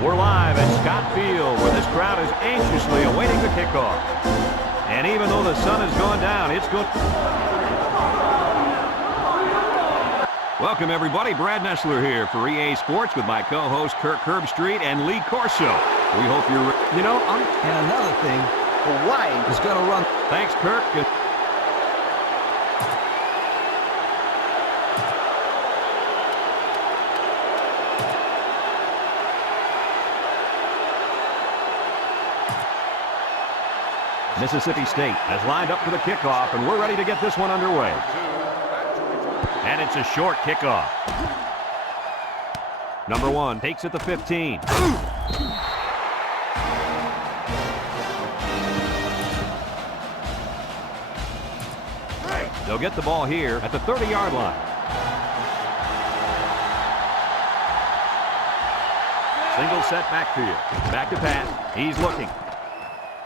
We're live at Scott Field, where this crowd is anxiously awaiting the kickoff. And even though the sun has gone down, it's good. Welcome, everybody. Brad Nessler here for EA Sports with my co-host Kirk Herbstreit and Lee Corso. We hope you're... You know, and another thing, Hawaii is going to run. Thanks, Kirk. Mississippi State has lined up for the kickoff, and we're ready to get this one underway. And it's a short kickoff. Number 1 takes it to 15. They'll get the ball here at the 30-yard line. Single set backfield. Back to pass. He's looking.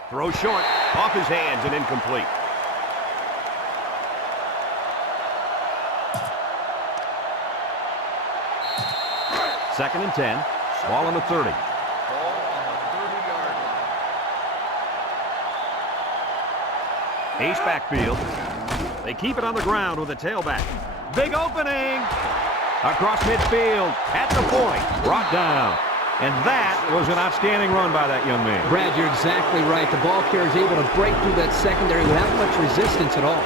Throw short. Off his hands and incomplete. Second and 10. Ball on the 30. Ace backfield. They keep it on the ground with a tailback. Big opening. Across midfield. At the point. Brought down. And that was an outstanding run by that young man. Brad, you're exactly right. The ball carrier is able to break through that secondary without much resistance at all.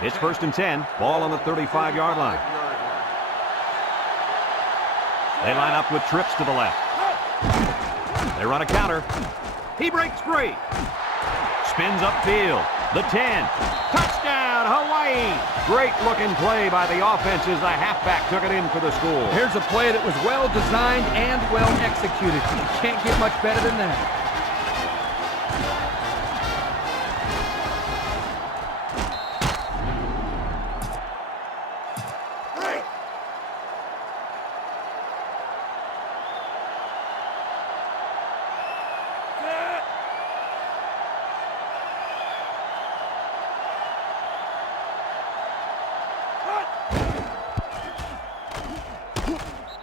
It's first and 10. Ball on the 35-yard line. They line up with trips to the left. They run a counter. He breaks free. Spins upfield. The 10. Touchdown, Hawaii. Great looking play by the offense as the halfback took it in for the score. Here's a play that was well designed and well executed. You can't get much better than that.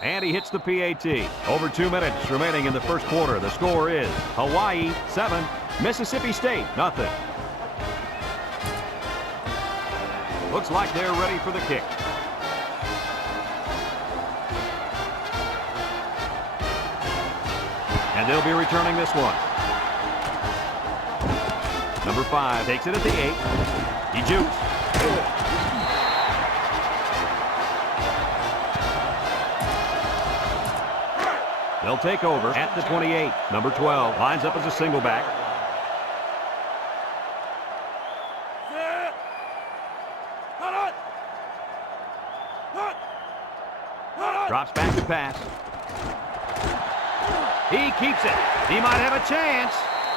And he hits the PAT. Over 2 minutes remaining in the first quarter. The score is Hawaii 7, Mississippi State nothing. Looks like they're ready for the kick. And they'll be returning this one. Number 5 takes it at the 8. He jukes. They'll take over at the 28. Number 12 lines up as a single back. Drops back to pass. He keeps it. He might have a chance.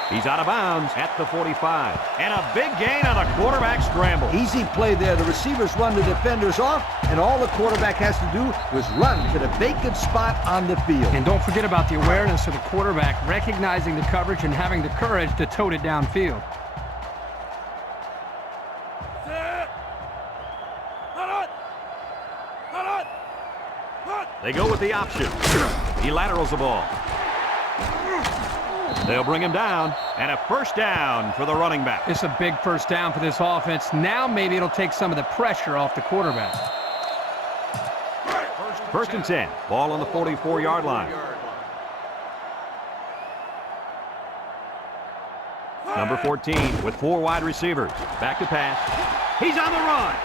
He's out of bounds at the 45. And a big gain on a quarterback scramble. Easy play there. The receivers run the defenders off, and all the quarterback has to do is run to the vacant spot on the field. And don't forget about the awareness of the quarterback, recognizing the coverage and having the courage to tote it downfield. They go with the option. He laterals the ball. They'll bring him down, and a first down for the running back. It's a big first down for this offense. Now maybe it'll take some of the pressure off the quarterback. First and 10. Ball on the 44-yard line. Number 14 with 4 wide receivers. Back to pass. He's on the run.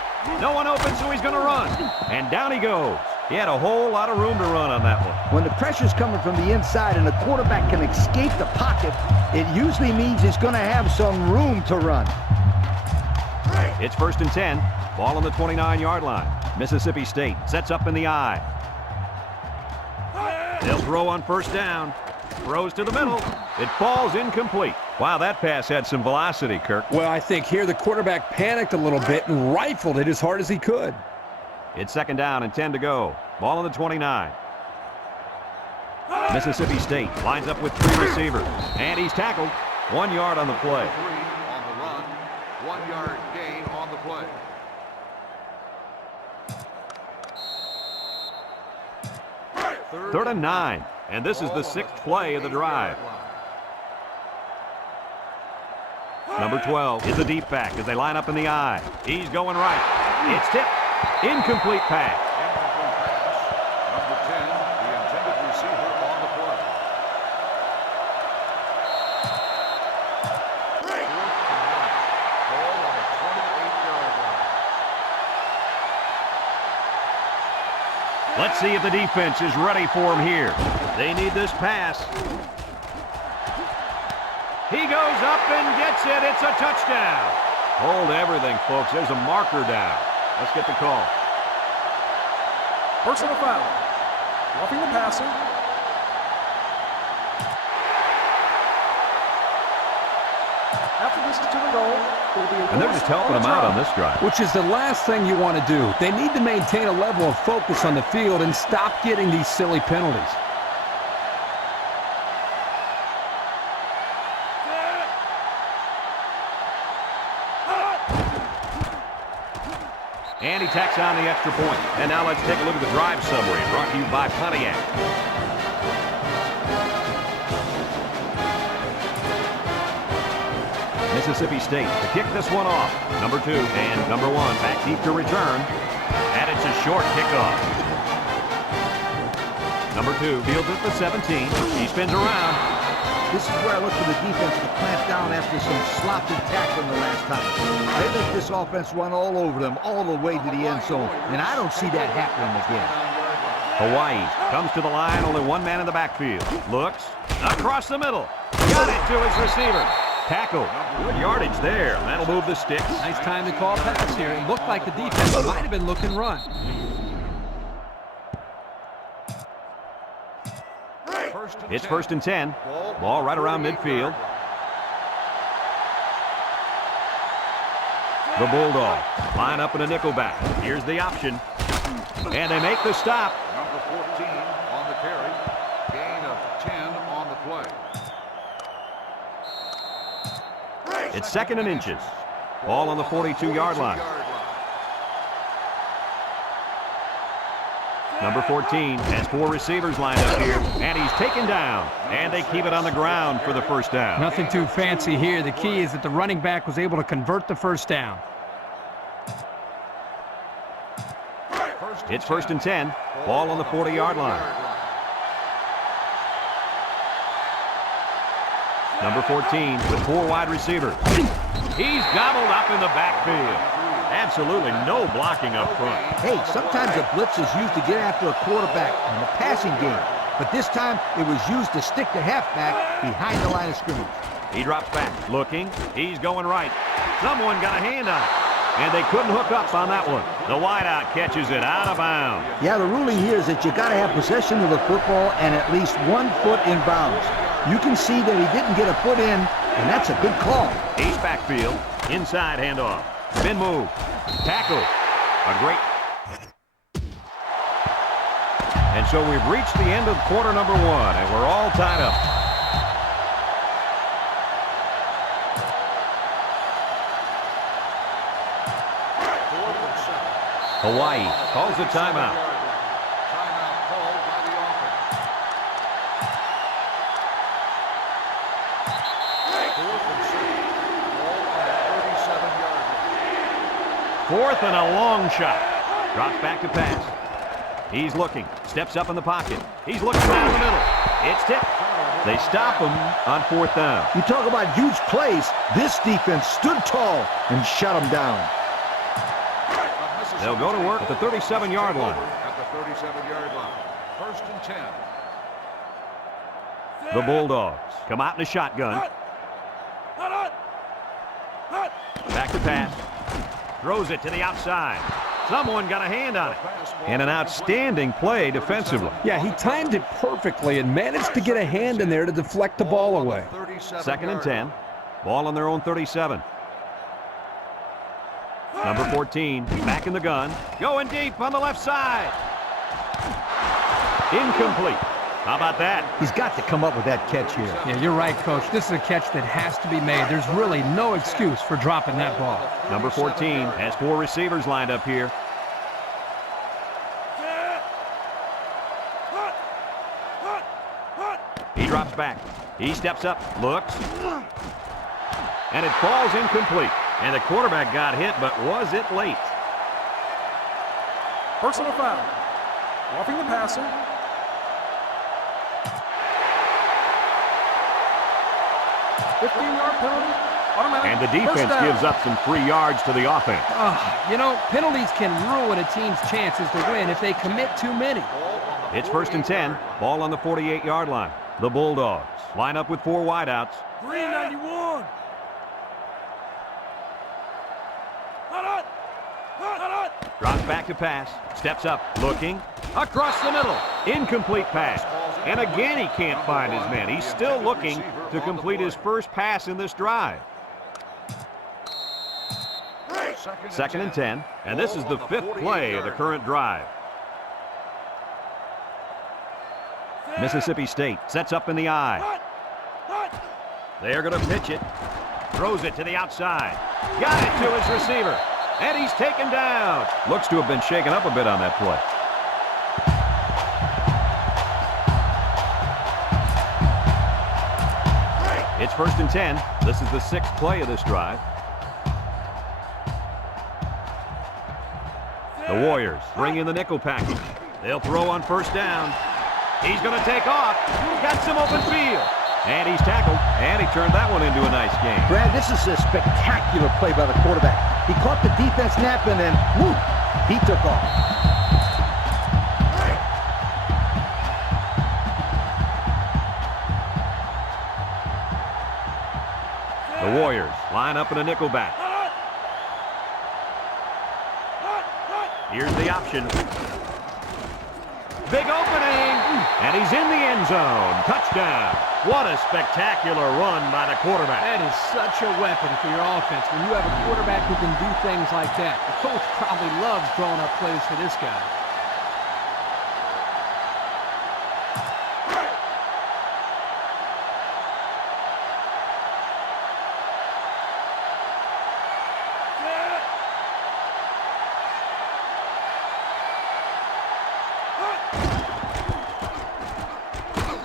No one open, so he's going to run. And down he goes. He had a whole lot of room to run on that one. When the pressure's coming from the inside and the quarterback can escape the pocket, it usually means he's going to have some room to run. It's first and 10. Ball on the 29-yard line. Mississippi State sets up in the I. They'll throw on first down. Throws to the middle. It falls incomplete. Wow, that pass had some velocity, Kirk. Well, I think here the quarterback panicked a little bit and rifled it as hard as he could. It's second down and 10 to go. Ball on the 29. Mississippi State lines up with 3 receivers. And he's tackled. 1 yard on the play. 3 on the run. 1 yard gain on the play. Third and 9. And this is the 6th play of the drive. Number 12 is a deep back as they line up in the I. He's going right. It's tipped. Incomplete pass. Incomplete pass. Number 10, the intended receiver on the play. Ball on the 28-yard line. Let's see if the defense is ready for him here. They need this pass. He goes up and gets it. It's a touchdown. Hold everything, folks. There's a marker down. Let's get the call. Personal foul. Roughing the passer. After this is to the goal, it will be a And they're just helping him out on this drive. Which is the last thing you want to do. They need to maintain a level of focus on the field and stop getting these silly penalties. And he tacks on the extra point. And now let's take a look at the drive summary brought to you by Pontiac. Mississippi State to kick this one off. Number 2 and number 1 back deep to return. And it's a short kickoff. Number 2 fields at the 17. He spins around. This is where I look for the defense to clamp down after some sloppy tackling the last time. They let this offense run all over them, all the way to the end zone, and I don't see that happening again. Hawaii comes to the line, only 1 man in the backfield. Looks across the middle. Got it to his receiver. Tackle. Good yardage there. That'll move the sticks. Nice time to call pass here. It looked like the defense might have been looking run. It's 1st and 10. Ball right around midfield. The Bulldogs line up in a nickelback. Here's the option. And they make the stop. Number 14 on the carry. Gain of 10 on the play. It's 2nd and inches. Ball on the 42-yard line. Number 14 has 4 receivers lined up here, and he's taken down. And they keep it on the ground for the first down. Nothing too fancy here. The key is that the running back was able to convert the first down. It's 1st and 10. Ball on the 40-yard line. Number 14 with 4 wide receivers. He's gobbled up in the backfield. Absolutely no blocking up front. Hey, sometimes a blitz is used to get after a quarterback in the passing game, but this time it was used to stick the halfback behind the line of scrimmage. He drops back, looking. He's going right. Someone got a hand on it, and they couldn't hook up on that one. The wideout catches it out of bounds. Yeah, the ruling here is that you got to have possession of the football and at least 1 foot in bounds. You can see that he didn't get a foot in, and that's a good call. He's backfield, inside handoff. Spin move. Tackle. A great. And so we've reached the end of quarter number 1, and we're all tied up. Hawaii calls a timeout. Timeout called by the offense. 4th and 6. Ball on the 37-yard line. 4th and a long shot. Drops back to pass. He's looking. Steps up in the pocket. He's looking down the middle. It's tipped. They stop him on 4th down. You talk about huge plays. This defense stood tall and shut them down. They'll go to work at the 37-yard line. At the 37-yard line. 1st and 10. The Bulldogs come out in a shotgun. Back to pass. Throws it to the outside. Someone got a hand on it. And an outstanding play defensively. Yeah, he timed it perfectly and managed to get a hand in there to deflect the ball away. 2nd and 10. Ball on their own 37. Number 14 back in the gun. Going deep on the left side. Incomplete. How about that? He's got to come up with that catch here. Yeah, you're right, Coach. This is a catch that has to be made. There's really no excuse for dropping that ball. Number 14 has 4 receivers lined up here. He drops back. He steps up, looks, and it falls incomplete. And the quarterback got hit, but was it late? Personal foul. Roughing the passer. $15-yard penalty. Automatic. And the defense gives up some free yards to the offense. You know, penalties can ruin a team's chances to win if they commit too many. It's 1st and 10. Ball on the 48-yard line. The Bulldogs line up with 4 wideouts. 391. Drops back to pass. Steps up. Looking. Across the middle. Incomplete pass. And again, he can't find his man. He's still looking to complete his first pass in this drive. 2nd and 10. And this is the 5th play of the current drive. Mississippi State sets up in the I. They're going to pitch it. Throws it to the outside. Got it to his receiver. And he's taken down. Looks to have been shaken up a bit on that play. It's 1st and 10. This is the 6th play of this drive. The Warriors bring in the nickel package. They'll throw on 1st down. He's going to take off. Got some open field. And he's tackled. And he turned that one into a nice game. Brad, this is a spectacular play by the quarterback. He caught the defense napping and, whoop, he took off. The Warriors line up in a nickel back. Here's the option. Big opening, and he's in the end zone. Touchdown. What a spectacular run by the quarterback. That is such a weapon for your offense when you have a quarterback who can do things like that. The coach probably loves drawing up plays for this guy.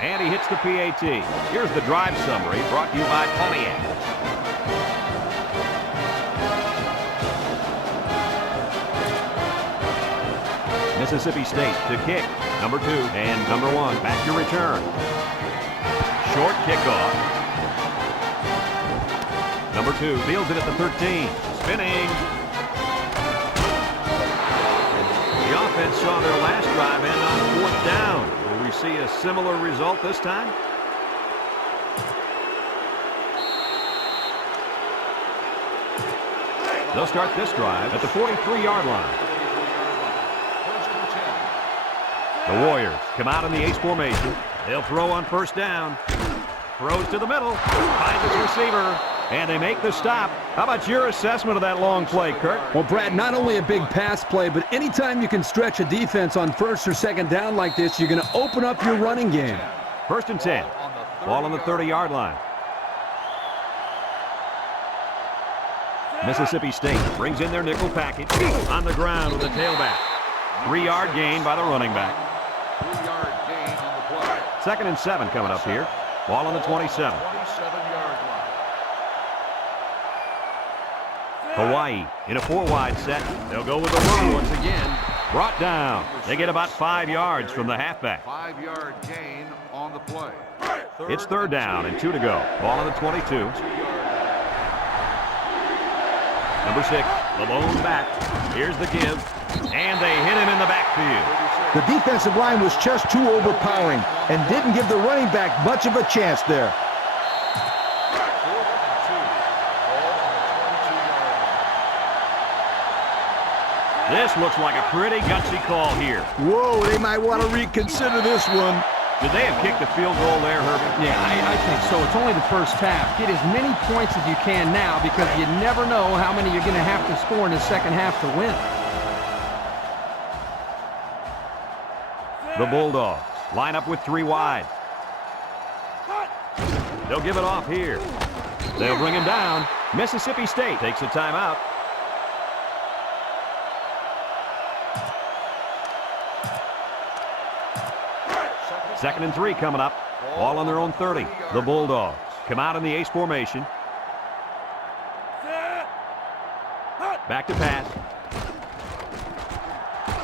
And he hits the PAT. Here's the drive summary brought to you by Pontiac. Mississippi State to kick. Number 2 and number 1. Back to return. Short kickoff. Number 2 fields it at the 13. Spinning. The offense saw their last drive end on 4th down. Will we see a similar result this time? They'll start this drive at the 43-yard line. The Warriors come out in the ace formation. They'll throw on 1st down. Throws to the middle. Finds his receiver. And they make the stop. How about your assessment of that long play, Kurt? Well, Brad, not only a big pass play, but anytime you can stretch a defense on 1st or 2nd down like this, you're going to open up your running game. 1st and 10. Ball on the 30-yard line. Mississippi State brings in their nickel package. On the ground with the tailback. 3-yard gain by the running back. 3-yard gain on the play. 2nd and 7 coming up here. Ball on the 27. 27-yard line. Hawaii in a 4-wide set. They'll go with the run once again. Brought down. They get about 5 yards from the halfback. 5-yard gain on the play. It's 3rd down and 2 to go. Ball on the 22. Number 6, the lone back. Here's the give. And they hit him in the backfield. The defensive line was just too overpowering and didn't give the running back much of a chance there. This looks like a pretty gutsy call here. Whoa, they might want to reconsider this one. Did they have kicked a field goal there, Herbie? Yeah, I think so. It's only the first half. Get as many points as you can now because you never know how many you're going to have to score in the second half to win. The Bulldogs Line up with 3 wide. They'll give it off here. They'll bring him down. Mississippi State takes a timeout. Second and 3 coming up. All on their own 30. The Bulldogs come out in the ace formation. Back to pass.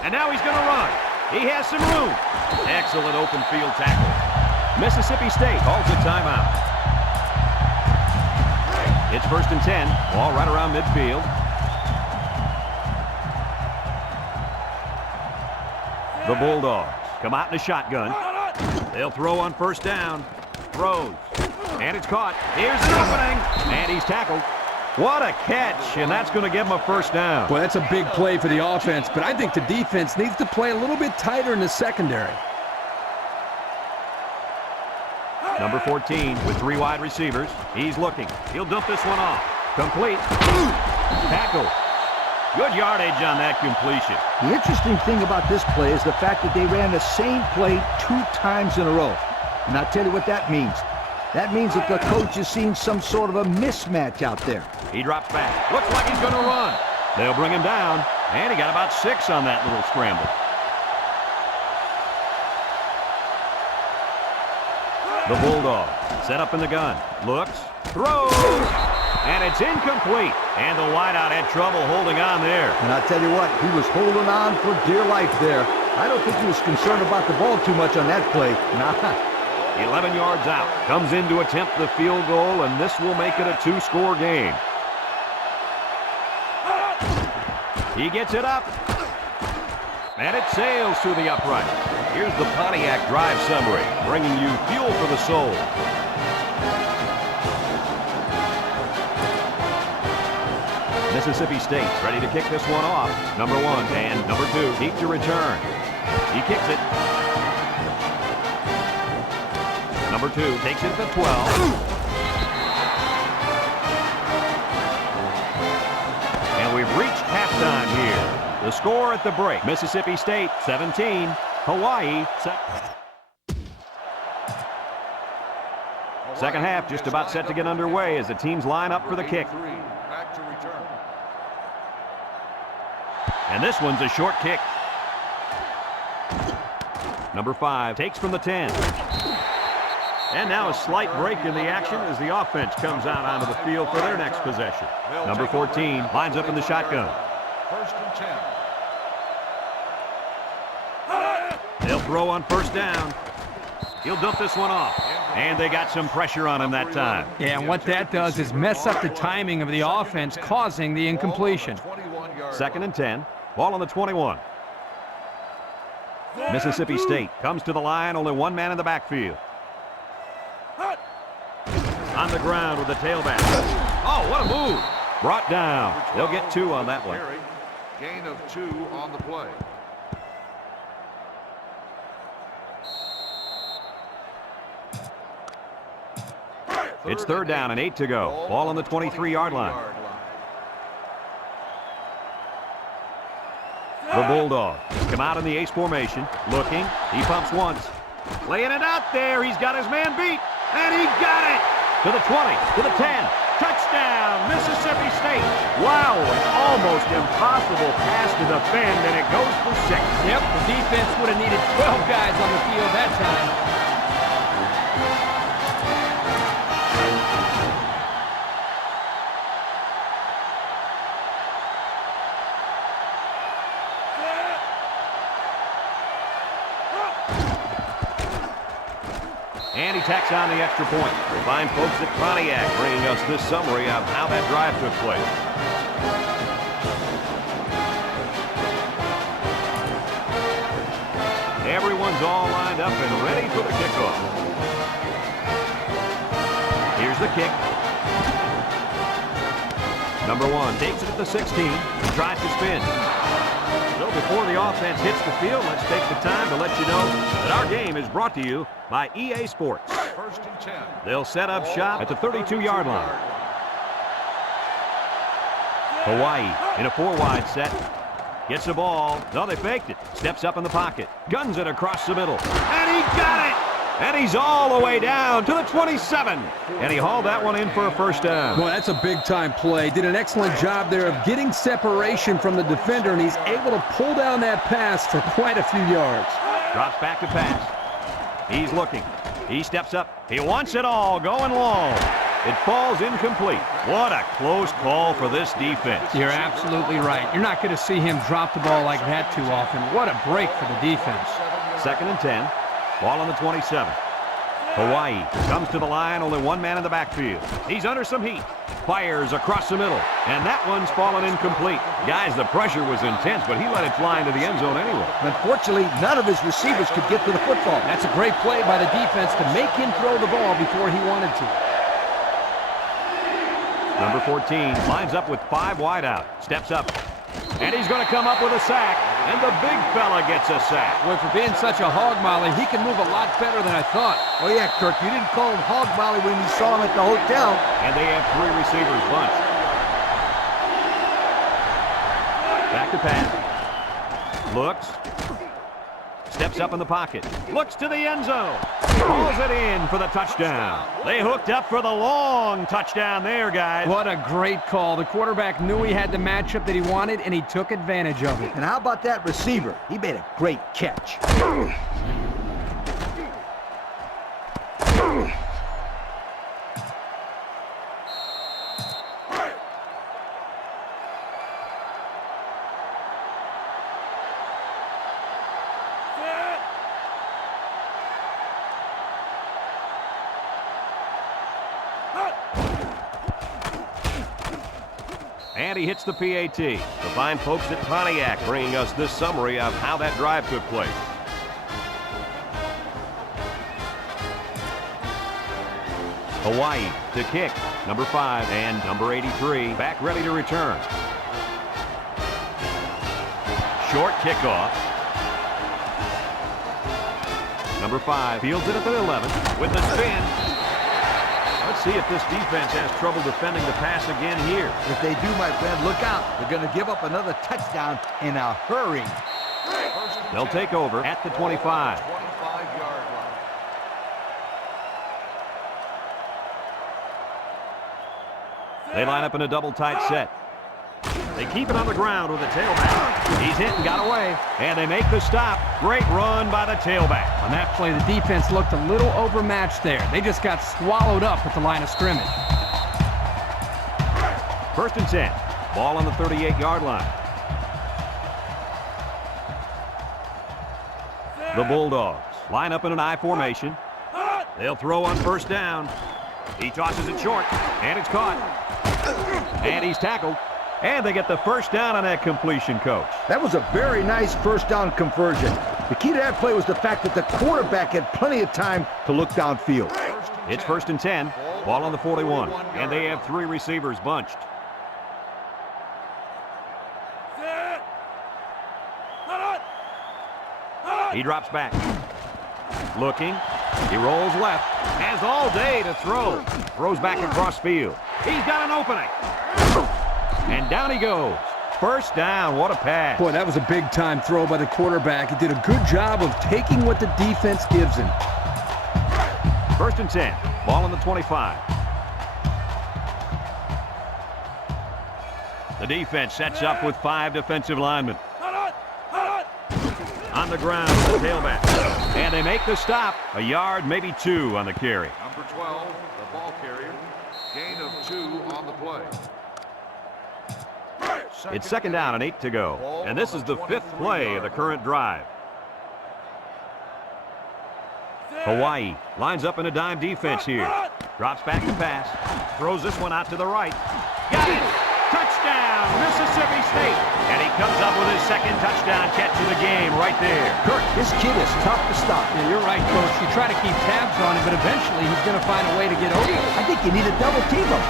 And now he's going to run. He has some room. Excellent open field tackle. Mississippi State calls a timeout. It's first and 10. Ball right around midfield. The Bulldogs come out in a shotgun. They'll throw on first down. Throws. And it's caught. Here's an opening. And he's tackled. What a catch, and that's going to give him a first down. Well, that's a big play for the offense, but I think the defense needs to play a little bit tighter in the secondary. Number 14 with 3 wide receivers. He's looking. He'll dump this one off. Complete. Tackle. Good yardage on that completion. The interesting thing about this play is the fact that they ran the same play 2 times in a row. And I'll tell you what that means. That means that the coach has seen some sort of a mismatch out there. He drops back. Looks like he's going to run. They'll bring him down. And he got about 6 on that little scramble. The Bulldogs set up in the gun. Looks. Throws. And it's incomplete. And the wideout had trouble holding on there. And I'll tell you what, he was holding on for dear life there. I don't think he was concerned about the ball too much on that play. Nah. 11 yards out. Comes in to attempt the field goal, and this will make it a 2-score game. He gets it up. And it sails through the upright. Here's the Pontiac drive summary, bringing you fuel for the soul. Mississippi State ready to kick this one off. Number 1 and number 2 deep to return. He kicks it. Number 2 takes it to 12. And we've reached halftime here. The score at the break, Mississippi State 17, Hawaii 7. Second half just about set to get underway as the teams line up for the kick. Back to return. And this one's a short kick. Number 5 takes from the 10. And now a slight break in the action as the offense comes out onto the field for their next possession. Number 14 lines up in the shotgun. First and 10. They'll throw on first down. He'll dump this one off. And they got some pressure on him that time. Yeah, and what that does is mess up the timing of the offense, causing the incompletion. Second and 10. Ball on the 21. Mississippi State comes to the line. Only 1 man in the backfield. On the ground with the tailback. Oh, what a move. Brought down. They'll get 2 on that one. Gain of 2 on the play. It's third down and 8 to go. Ball on the 23-yard line. The Bulldogs come out in the ace formation. Looking. He pumps once. Laying it out there. He's got his man beat. And he got it. To the 20. To the 10. Touchdown, Mississippi State. Wow, an almost impossible pass to defend, and it goes for 6. Yep, the defense would have needed 12 guys on the field that time. And he tacks on the extra point. The fine folks at Pontiac bringing us this summary of how that drive took place. Everyone's all lined up and ready for the kickoff. Here's the kick. Number 1 takes it at the 16. Tries to spin. So before the offense hits the field, let's take the time to let you know that our game is brought to you by EA Sports. First and 10. They'll set up shop at the 32-yard line. Hawaii in a 4-wide set. Gets the ball. No, they faked it. Steps up in the pocket. Guns it across the middle. And he got it! And he's all the way down to the 27. And he hauled that one in for a first down. Boy, that's a big-time play. Did an excellent job there of getting separation from the defender, and he's able to pull down that pass for quite a few yards. Drops back to pass. He's looking. He steps up. He wants it all going long. It falls incomplete. What a close call for this defense. You're absolutely right. You're not going to see him drop the ball like that too often. What a break for the defense. 2nd and 10. Ball on the 27. Hawaii comes to the line. Only one man in the backfield. He's under some heat. Fires across the middle. And that one's fallen incomplete. Guys, the pressure was intense, but he let it fly into the end zone anyway. Unfortunately, none of his receivers could get to the football. That's a great play by the defense to make him throw the ball before he wanted to. Number 14 lines up with 5 wide out. Steps up. And he's going to come up with a sack. And the big fella gets a sack. Boy, for being such a hog molly, he can move a lot better than I thought. Oh, yeah, Kirk, you didn't call him hog molly when you saw him at the hotel. And they have 3 receivers bunched. Back to pass. Looks. Steps up in the pocket. Looks to the end zone. Calls it in for the touchdown. They hooked up for the long touchdown there, guys. What a great call. The quarterback knew he had the matchup that he wanted, and he took advantage of it. And how about that receiver? He made a great catch. And he hits the PAT. The fine folks at Pontiac bringing us this summary of how that drive took place. Hawaii to kick. Number 5 and number 83 back ready to return. Short kickoff. Number 5 fields it at the 11 with the spin. Let's see if this defense has trouble defending the pass again here. If they do, my friend, look out. They're going to give up another touchdown in a hurry. They'll take over at the 25. 25-yard line. They line up in a double tight set. They keep it on the ground with the tailback. He's hit and got away. And they make the stop. Great run by the tailback. On that play, the defense looked a little overmatched there. They just got swallowed up at the line of scrimmage. 1st and 10. Ball on the 38-yard line. The Bulldogs line up in an I formation. They'll throw on 1st down. He tosses it short, and it's caught. And he's tackled. And they get the 1st down on that completion, Coach. That was a very nice 1st down conversion. The key to that play was the fact that the quarterback had plenty of time to look downfield. It's 1st and 10. Ball on the 41. And they have 3 receivers bunched. He drops back. Looking. He rolls left. Has all day to throw. Throws back across field. He's got an opening. And down he goes. 1st down. What a pass. Boy, that was a big-time throw by the quarterback. He did a good job of taking what the defense gives him. 1st and 10. Ball on the 25. The defense sets up with 5 defensive linemen. On the ground, the tailback. And they make the stop. A yard, maybe 2 on the carry. Number 12, the ball carrier. Gain of 2 on the play. It's 2nd down and 8 to go. And this is the 5th play of the current drive. Hawaii lines up in a dime defense here. Drops back to pass. Throws this one out to the right. Got it! Touchdown, Mississippi State! And he comes up with his 2nd touchdown catch of the game right there. Kirk, this kid is tough to stop. Yeah, you're right, Coach. You try to keep tabs on him, but eventually he's going to find a way to get over. I think you need to double team him.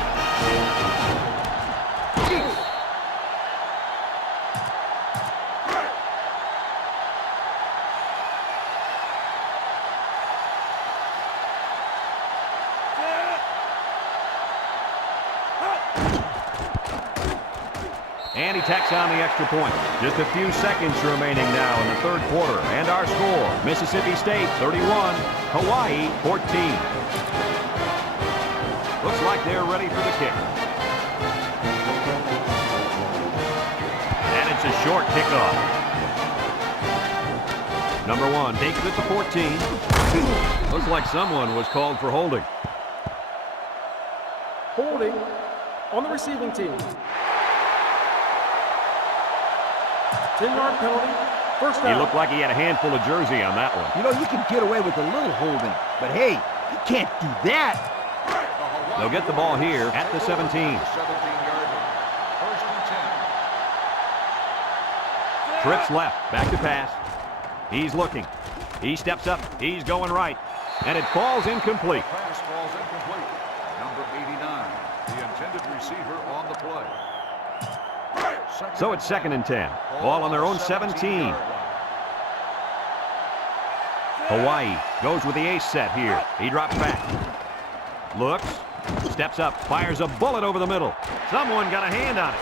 And he tacks on the extra point. Just a few seconds remaining now in the third quarter. And our score, Mississippi State 31, Hawaii 14. Looks like they're ready for the kick. And it's a short kickoff. Number 1 takes it to 14. Looks like someone was called for holding. Holding on the receiving team. 10-yard penalty, first down. He looked like he had a handful of jersey on that one. You know, you can get away with a little holding, but hey, you can't do that. They'll get the ball here at the 17. 17-yard line. First and 10. Trips left, back to pass. He's looking. He steps up. He's going right. And it falls incomplete. Pass falls incomplete. Number 89, the intended receiver on the play. So it's 2nd and 10. Ball on their own 17. Hawaii goes with the ace set here. He drops back. Looks. Steps up. Fires a bullet over the middle. Someone got a hand on it.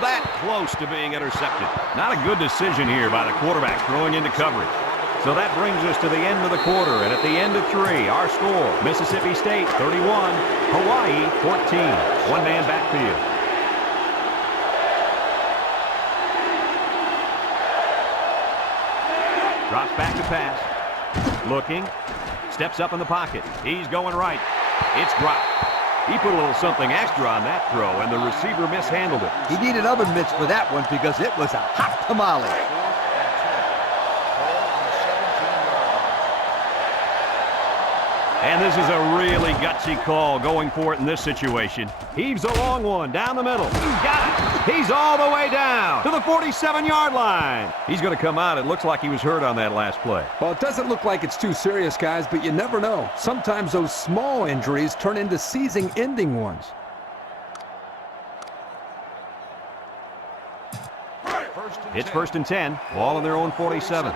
That close to being intercepted. Not a good decision here by the quarterback throwing into coverage. So that brings us to the end of the quarter. And at the end of 3, our score, Mississippi State 31, Hawaii 14. One man backfield. Drops back to pass. Looking. Steps up in the pocket. He's going right. It's dropped. He put a little something extra on that throw, and the receiver mishandled it. He needed oven mitts for that one because it was a hot tamale. And this is a really gutsy call going for it in this situation. Heaves a long one down the middle. Got it. He's all the way down to the 47-yard line. He's going to come out. It looks like he was hurt on that last play. Well, it doesn't look like it's too serious, guys, but you never know. Sometimes those small injuries turn into season-ending ones. It's 1st and 10. Ball on their own 47.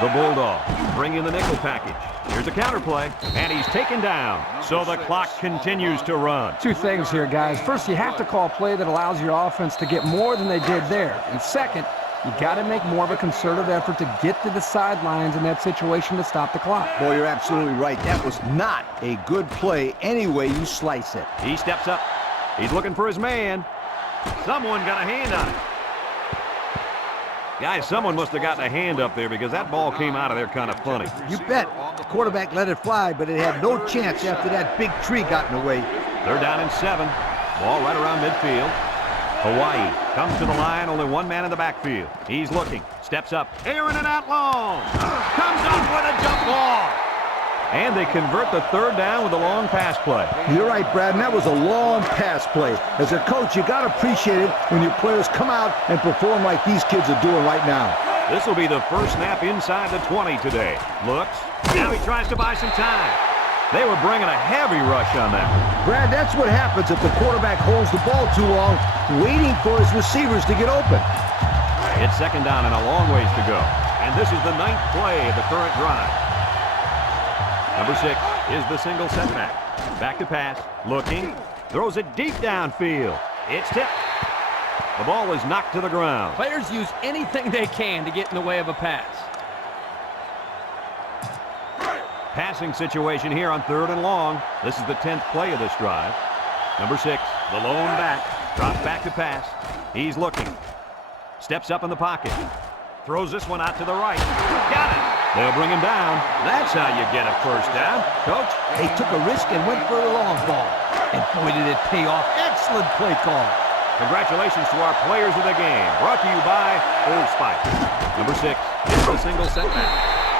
The Bulldogs bring in the nickel package. Here's a counter play, and he's taken down. So the clock continues to run. Two things here, guys. First, you have to call a play that allows your offense to get more than they did there. And second, you got to make more of a concerted effort to get to the sidelines in that situation to stop the clock. Boy, you're absolutely right. That was not a good play any way you slice it. He steps up. He's looking for his man. Someone got a hand on it. Guys, someone must have gotten a hand up there because that ball came out of there kind of funny. You bet. The quarterback let it fly, but it had no chance after that big tree got in the way. They're down in 7. Ball right around midfield. Hawaii comes to the line, only one man in the backfield. He's looking, steps up, airing it out long. Comes up with a jump ball. And they convert the 3rd down with a long pass play. You're right, Brad, and that was a long pass play. As a coach, you got to appreciate it when your players come out and perform like these kids are doing right now. This will be the first snap inside the 20 today. Looks. Now he tries to buy some time. They were bringing a heavy rush on that. Brad, that's what happens if the quarterback holds the ball too long, waiting for his receivers to get open. It's 2nd down and a long ways to go. And this is the 9th play of the current drive. Number 6 is the single setback. Back to pass. Looking. Throws it deep downfield. It's tipped. The ball is knocked to the ground. Players use anything they can to get in the way of a pass. Passing situation here on 3rd and long. This is the 10th play of this drive. Number 6, the lone back. Drops back to pass. He's looking. Steps up in the pocket. Throws this one out to the right. Got it. They'll bring him down. That's how you get a first down. Coach? They took a risk and went for the long ball. And boy, did it pay off. Excellent play call. Congratulations to our players of the game. Brought to you by Old Spice. Number 6 is the single setback.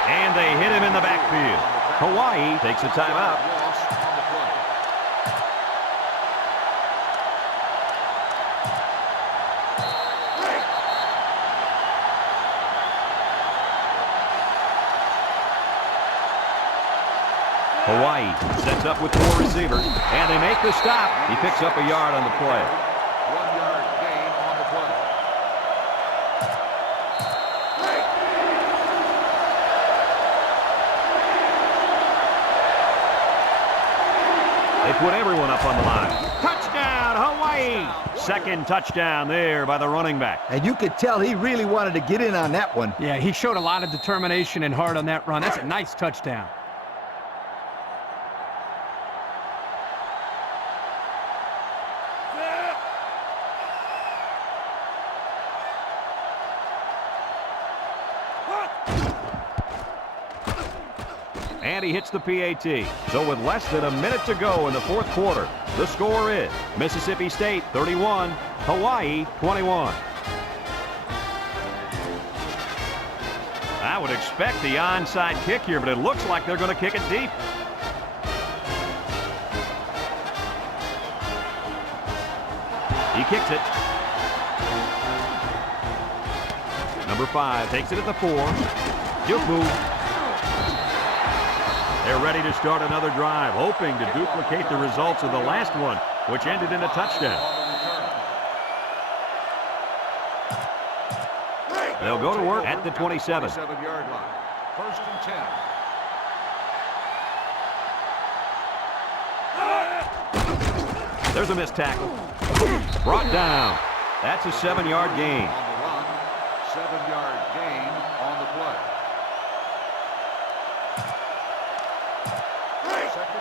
And they hit him in the backfield. Hawaii takes a timeout. Hawaii sets up with 4 receivers, and they make the stop. He picks up a yard on the play. 1-yard gain on the play. They put everyone up on the line. Touchdown! Touchdown, Hawaii! Second touchdown there by the running back. And you could tell he really wanted to get in on that one. Yeah, he showed a lot of determination and heart on that run. That's a nice touchdown. And he hits the PAT. So with less than a minute to go in the fourth quarter, the score is Mississippi State 31, Hawaii 21. I would expect the onside kick here, but it looks like they're going to kick it deep. He kicks it. Number 5 takes it at the 4. Juke move. They're ready to start another drive, hoping to duplicate the results of the last one, which ended in a touchdown. They'll go to work at the 27. 27-yard line. First and 10. There's a missed tackle. Brought down. That's a 7-yard gain. On the run, 7-yard gain on the play.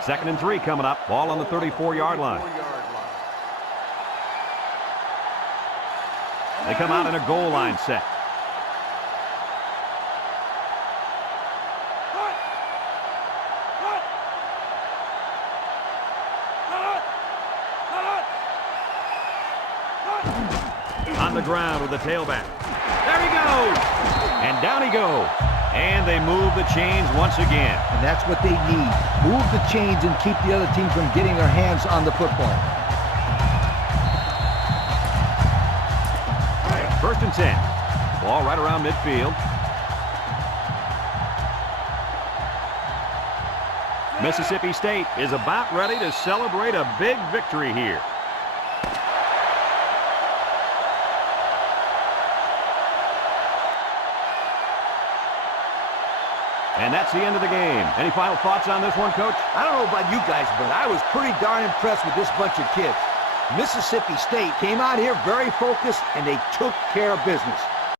Second and 3 coming up. Ball on the 34-yard line. They come out in a goal line set. On the ground with the tailback. There he goes. And down he goes. And they move the chains once again. And that's what they need. Move the chains and keep the other team from getting their hands on the football. First and 10. Ball right around midfield. Mississippi State is about ready to celebrate a big victory here. And that's the end of the game. Any final thoughts on this one, Coach? I don't know about you guys, but I was pretty darn impressed with this bunch of kids. Mississippi State came out here very focused, and they took care of business.